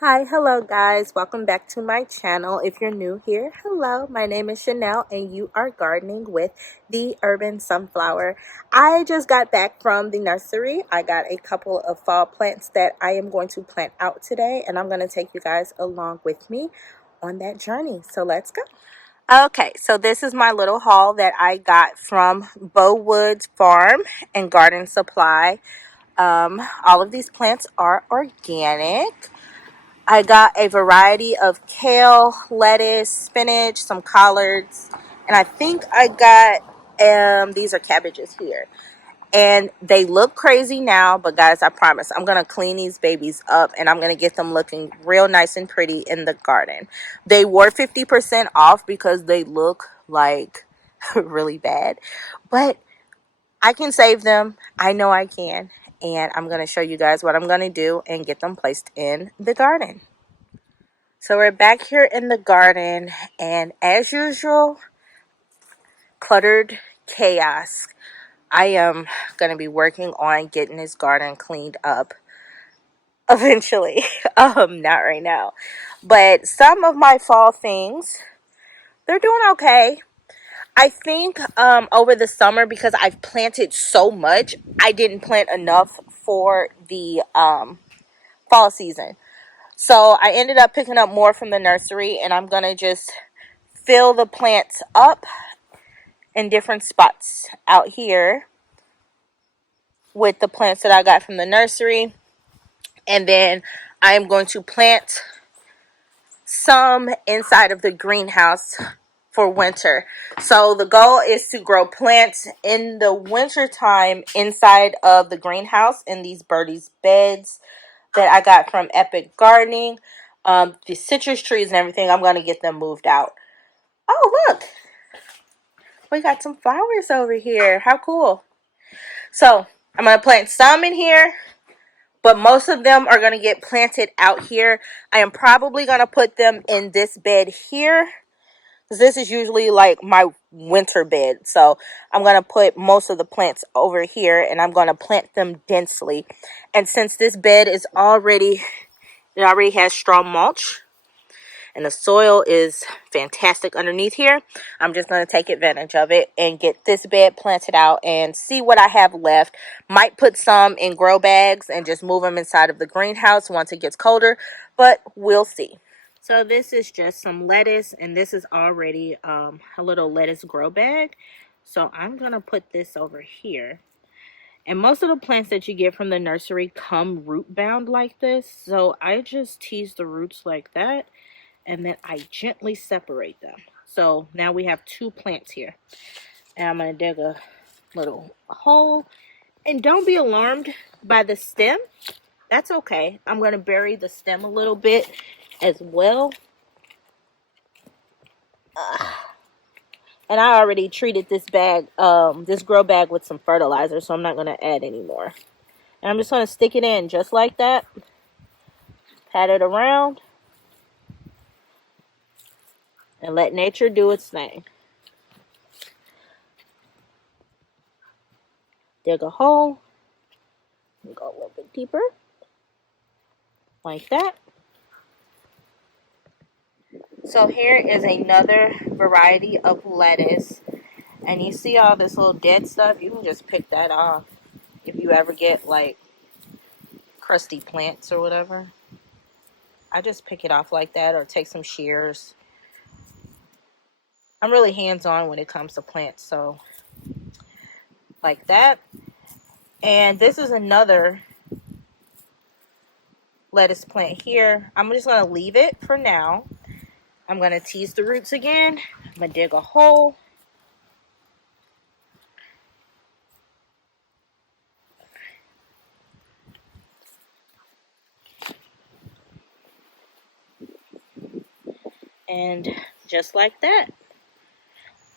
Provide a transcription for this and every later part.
Hi, hello guys. Welcome back to my channel. If you're new here, hello. My name is Chanel and you are gardening with the Urban Sunflower. I just got back from the nursery. I got a couple of fall plants that I am going to plant out today, and I'm going to take you guys along with me on that journey. So let's go. Okay, so this is my little haul that I got from Bowwoods Farm and Garden Supply. All of these plants are organic. I got a variety of kale, lettuce, spinach, some collards, and I think I got these are cabbages here. And they look crazy now, but guys, I promise I'm gonna clean these babies up and I'm gonna get them looking real nice and pretty in the garden. They were 50% off because they look like really bad, but I can save them. I know I can, and I'm gonna show you guys what I'm gonna do and get them placed in the garden. So we're back here in the garden, and as usual, cluttered chaos. I am going to be working on getting this garden cleaned up eventually. Not right now. But some of my fall things, they're doing okay. I think over the summer, because I've planted so much, I didn't plant enough for the fall season. So I ended up picking up more from the nursery, and I'm going to just fill the plants up in different spots out here with the plants that I got from the nursery. And then I am going to plant some inside of the greenhouse for winter. So the goal is to grow plants in the winter time inside of the greenhouse in these birdies beds that I got from Epic Gardening. The citrus trees and everything, I'm going to get them moved out. Oh, look. We got some flowers over here. How cool. So I'm going to plant some in here, but most of them are going to get planted out here. I am probably going to put them in this bed here. This is usually like my winter bed. So I'm going to put most of the plants over here, and I'm going to plant them densely. And since this bed is it already has straw mulch, and the soil is fantastic underneath here, I'm just going to take advantage of it and get this bed planted out and see what I have left. Might put some in grow bags and just move them inside of the greenhouse once it gets colder, but we'll see. So this is just some lettuce, and this is already a little lettuce grow bag. So I'm going to put this over here. And most of the plants that you get from the nursery come root bound like this. So I just tease the roots like that, and then I gently separate them. So now we have two plants here. And I'm going to dig a little hole. And don't be alarmed by the stem. That's okay. I'm going to bury the stem a little bit as well. And I already treated this bag, this grow bag with some fertilizer, so I'm not going to add any more. And I'm just going to stick it in just like that. Pat it around. And let nature do its thing. Dig a hole. Go a little bit deeper. Like that. So here is another variety of lettuce. And you see all this little dead stuff? You can just pick that off if you ever get like crusty plants or whatever. I just pick it off like that, or take some shears. I'm really hands-on when it comes to plants, so like that. And this is another lettuce plant here. I'm just going to leave it for now. I'm going to tease the roots again. I'm going to dig a hole. And just like that.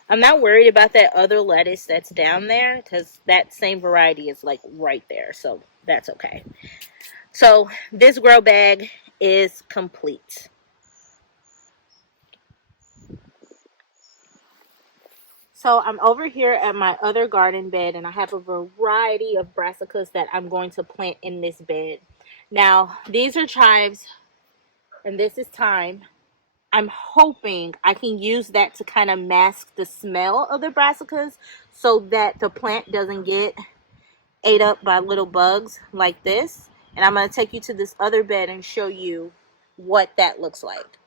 I'm not worried about that other lettuce that's down there, because that same variety is like right there. So that's okay. So this grow bag is complete. So I'm over here at my other garden bed, and I have a variety of brassicas that I'm going to plant in this bed. Now, these are chives And this is thyme. I'm hoping I can use that to kind of mask the smell of the brassicas so that the plant doesn't get ate up by little bugs like this. And I'm going to take you to this other bed and show you what that looks like.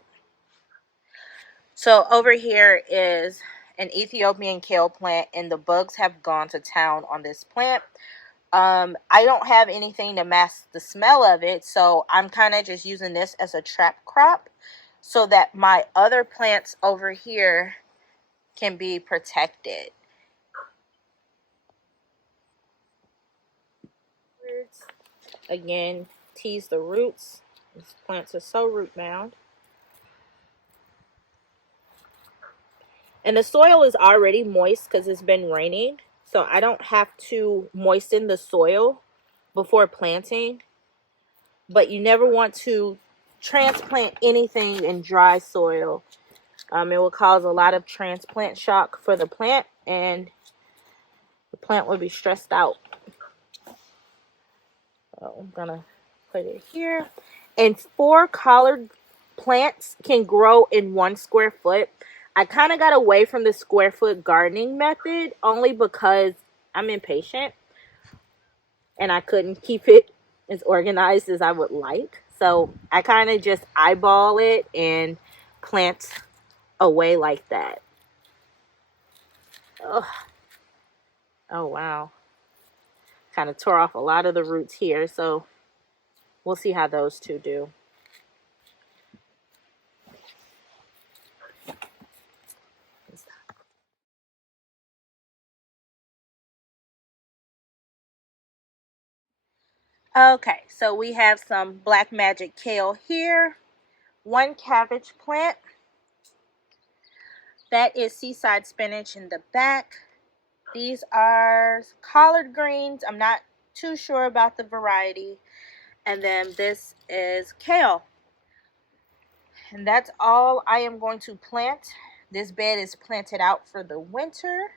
So over here is an Ethiopian kale plant, and the bugs have gone to town on this plant. I don't have anything to mask the smell of it, so I'm kind of just using this as a trap crop so that my other plants over here can be protected. Again, tease the roots. These plants are so root bound. And the soil is already moist because it's been raining, so I don't have to moisten the soil before planting. But you never want to transplant anything in dry soil. It will cause a lot of transplant shock for the plant, and the plant will be stressed out. So I'm gonna put it here. And 4 collard plants can grow in 1 square foot. I kind of got away from the square foot gardening method only because I'm impatient and I couldn't keep it as organized as I would like. So I kind of just eyeball it and plant away like that. Ugh. Oh, wow. Kind of tore off a lot of the roots here. So we'll see how those two do. Okay, so we have some black magic kale here. 1 cabbage plant. That is seaside spinach in the back. These are collard greens. I'm not too sure about the variety. And then this is kale. And that's all I am going to plant. This bed is planted out for the winter.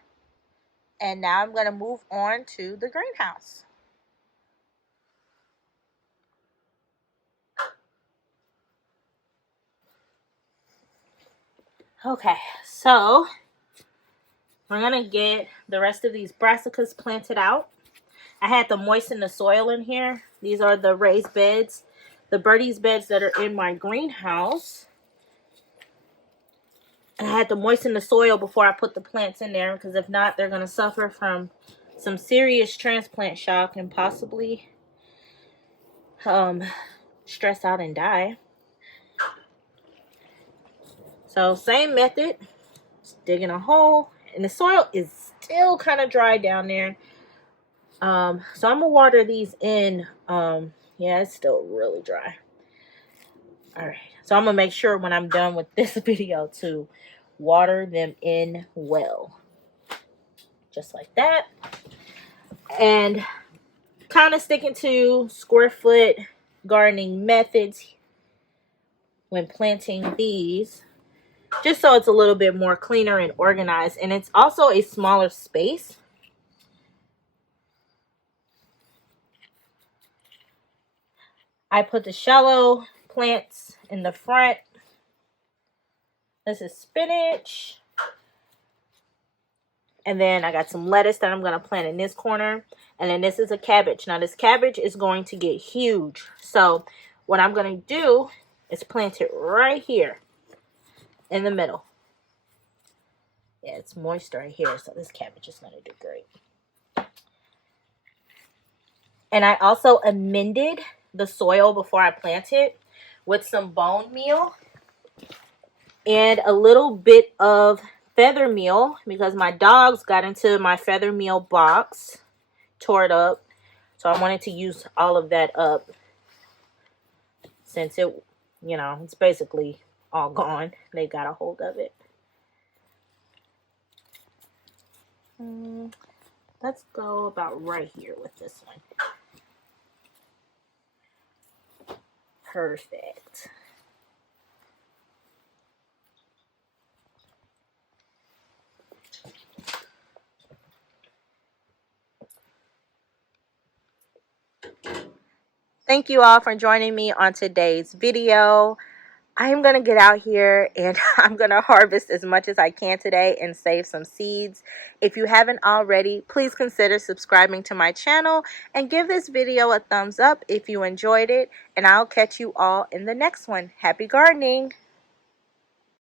And now I'm going to move on to the greenhouse. Okay, so we're going to get the rest of these brassicas planted out. I had to moisten the soil in here. These are the raised beds, the birdies beds that are in my greenhouse. And I had to moisten the soil before I put the plants in there, because if not, they're going to suffer from some serious transplant shock and possibly stress out and die. So same method, just digging a hole, and the soil is still kind of dry down there. So I'm gonna water these in. Yeah, it's still really dry. All right, so I'm gonna make sure when I'm done with this video to water them in well, just like that. And kind of sticking to square foot gardening methods when planting these, just so it's a little bit more cleaner and organized, and it's also a smaller space. I put the shallow plants in the front. This is spinach. And then I got some lettuce that I'm going to plant in this corner. And then this is a cabbage. Now this cabbage is going to get huge. So what I'm going to do is plant it right here in the middle. Yeah, it's moist right here. So this cabbage is going to do great. And I also amended the soil before I planted with some bone meal and a little bit of feather meal, because my dogs got into my feather meal box, tore it up. So I wanted to use all of that up since it, it's basically all gone. They got a hold of it. Let's go about right here with this one. Perfect. Thank you all for joining me on today's video. I am going to get out here and I'm going to harvest as much as I can today and save some seeds. If you haven't already, please consider subscribing to my channel and give this video a thumbs up if you enjoyed it. And I'll catch you all in the next one. Happy gardening!